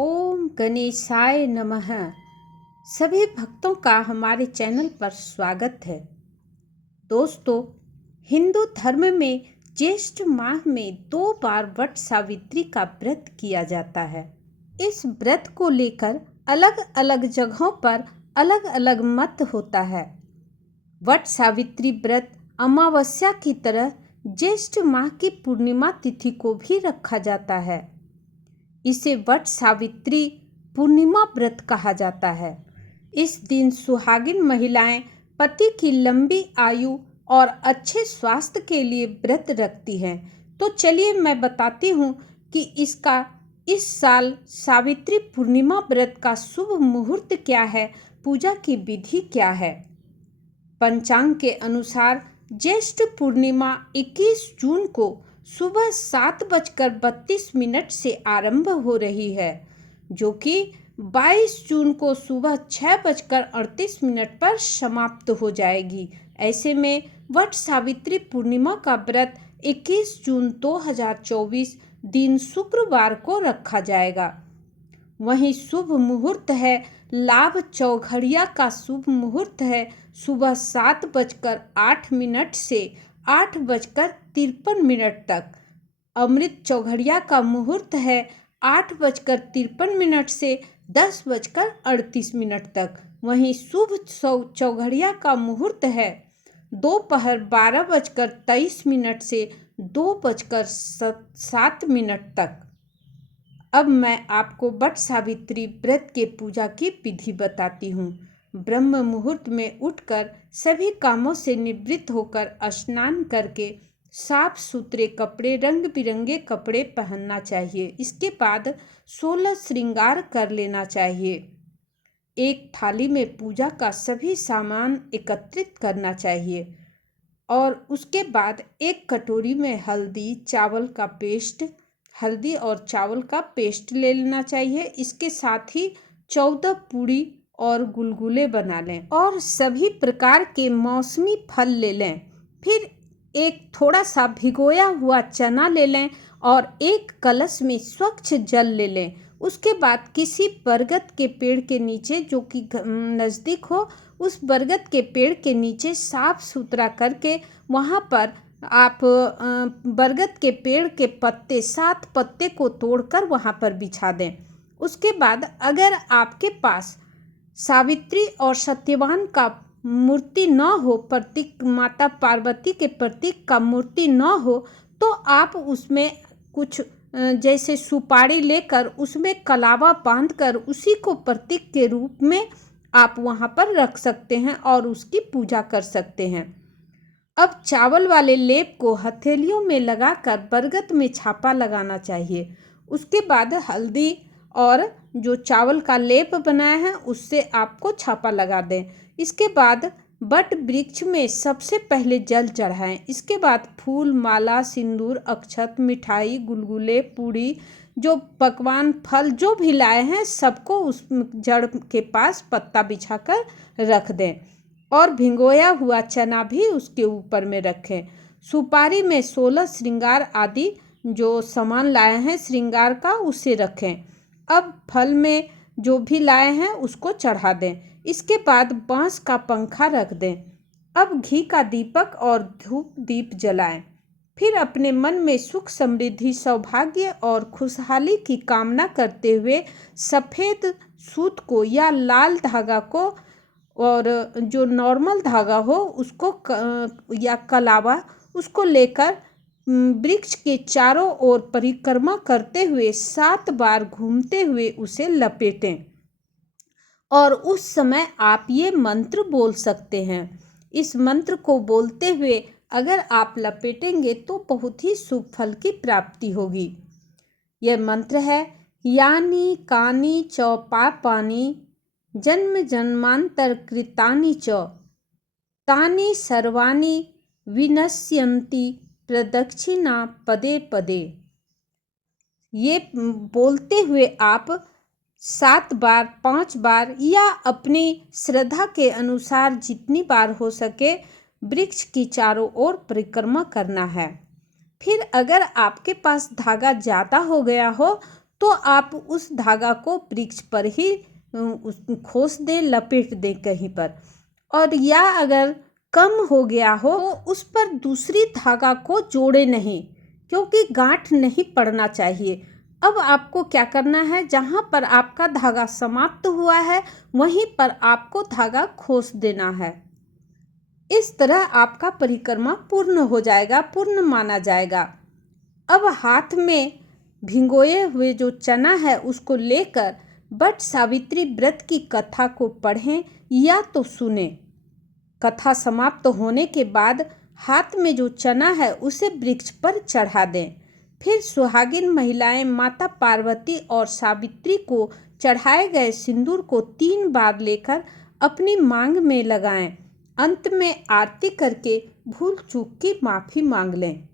ओम गणेशाय नमः। सभी भक्तों का हमारे चैनल पर स्वागत है। दोस्तों, हिंदू धर्म में ज्येष्ठ माह में 2 बार वट सावित्री का व्रत किया जाता है। इस व्रत को लेकर अलग अलग जगहों पर अलग अलग मत होता है। वट सावित्री व्रत अमावस्या की तरह ज्येष्ठ माह की पूर्णिमा तिथि को भी रखा जाता है। इसे वट सावित्री पूर्णिमा व्रत कहा जाता है। इस दिन सुहागिन महिलाएं पति की लंबी आयु और अच्छे स्वास्थ्य के लिए व्रत रखती हैं। तो चलिए मैं बताती हूँ कि इस साल सावित्री पूर्णिमा व्रत का शुभ मुहूर्त क्या है, पूजा की विधि क्या है। पंचांग के अनुसार ज्येष्ठ पूर्णिमा 21 जून को सुबह 7:32 से आरंभ हो रही है, जो कि 22 जून को सुबह 6:38 पर समाप्त हो जाएगी। ऐसे में वट सावित्री पूर्णिमा का व्रत 21 जून 2024 दिन शुक्रवार को रखा जाएगा। वहीं शुभ मुहूर्त है, लाभ चौघड़िया का शुभ मुहूर्त है सुबह 7:08 से 8:53 तक। अमृत चौघड़िया का मुहूर्त है 8:53 से 10:38 तक। वहीं शुभ चौघड़िया का मुहूर्त है दोपहर 12:23 से 2:07 तक। अब मैं आपको वट सावित्री व्रत के पूजा की विधि बताती हूँ। ब्रह्म मुहूर्त में उठकर सभी कामों से निवृत्त होकर स्नान करके साफ सुथरे कपड़े, रंग बिरंगे कपड़े पहनना चाहिए। इसके बाद 16 श्रृंगार कर लेना चाहिए। एक थाली में पूजा का सभी सामान एकत्रित करना चाहिए और उसके बाद एक कटोरी में हल्दी और चावल का पेस्ट ले लेना चाहिए। इसके साथ ही 14 पूड़ी और गुलगुले बना लें और सभी प्रकार के मौसमी फल ले लें। फिर एक थोड़ा सा भिगोया हुआ चना ले लें और एक कलश में स्वच्छ जल ले लें। उसके बाद किसी बरगद के पेड़ के नीचे, जो कि नज़दीक हो, उस बरगद के पेड़ के नीचे साफ सुथरा करके वहाँ पर आप बरगद के पेड़ के 7 पत्ते को तोड़कर वहाँ पर बिछा दें। उसके बाद अगर आपके पास सावित्री और सत्यवान का मूर्ति न हो, प्रतीक माता पार्वती के प्रतीक का मूर्ति न हो, तो आप उसमें कुछ जैसे सुपारी लेकर उसमें कलावा बांधकर उसी को प्रतीक के रूप में आप वहाँ पर रख सकते हैं और उसकी पूजा कर सकते हैं। अब चावल वाले लेप को हथेलियों में लगाकर बरगद में छापा लगाना चाहिए। उसके बाद हल्दी और जो चावल का लेप बनाया है उससे आपको छापा लगा दें। इसके बाद बट वृक्ष में सबसे पहले जल चढ़ाएं। इसके बाद फूल, माला, सिंदूर, अक्षत, मिठाई, गुलगुले, पूड़ी, जो पकवान फल जो भी लाए हैं सबको उस जड़ के पास पत्ता बिछाकर रख दें और भिगोया हुआ चना भी उसके ऊपर में रखें। सुपारी में 16 श्रृंगार आदि जो सामान लाए हैं श्रृंगार का उसे रखें। अब फल में जो भी लाए हैं उसको चढ़ा दें। इसके बाद बांस का पंखा रख दें। अब घी का दीपक और धूप दीप जलाएं। फिर अपने मन में सुख, समृद्धि, सौभाग्य और खुशहाली की कामना करते हुए सफ़ेद सूत को या लाल धागा को और जो नॉर्मल धागा हो उसको या कलावा उसको लेकर वृक्ष के चारों ओर परिक्रमा करते हुए 7 बार घूमते हुए उसे लपेटें और उस समय आप ये मंत्र बोल सकते हैं। इस मंत्र को बोलते हुए अगर आप लपेटेंगे तो बहुत ही शुभ फल की प्राप्ति होगी। यह मंत्र है: यानी कानी च पापानि जन्म जन्मांतर कृतानि च तानि सर्वाणि विनश्यन्ति प्रदक्षिणा पदे पदे। ये बोलते हुए आप 7 बार, 5 बार या अपनी श्रद्धा के अनुसार जितनी बार हो सके वृक्ष की चारों ओर परिक्रमा करना है। फिर अगर आपके पास धागा ज़्यादा हो गया हो तो आप उस धागा को वृक्ष पर ही खोस दें, लपेट दें कहीं पर। और या अगर कम हो गया हो तो उस पर दूसरी धागा को जोड़े नहीं, क्योंकि गांठ नहीं पड़ना चाहिए। अब आपको क्या करना है, जहाँ पर आपका धागा समाप्त हुआ है वहीं पर आपको धागा खोस देना है। इस तरह आपका परिक्रमा पूर्ण हो जाएगा, पूर्ण माना जाएगा। अब हाथ में भिगोए हुए जो चना है उसको लेकर वट सावित्री व्रत की कथा को पढ़ें या तो सुने। कथा समाप्त होने के बाद हाथ में जो चना है उसे वृक्ष पर चढ़ा दें। फिर सुहागिन महिलाएं माता पार्वती और सावित्री को चढ़ाए गए सिंदूर को 3 बार लेकर अपनी मांग में लगाएं। अंत में आरती करके भूल चूक की माफ़ी मांग लें।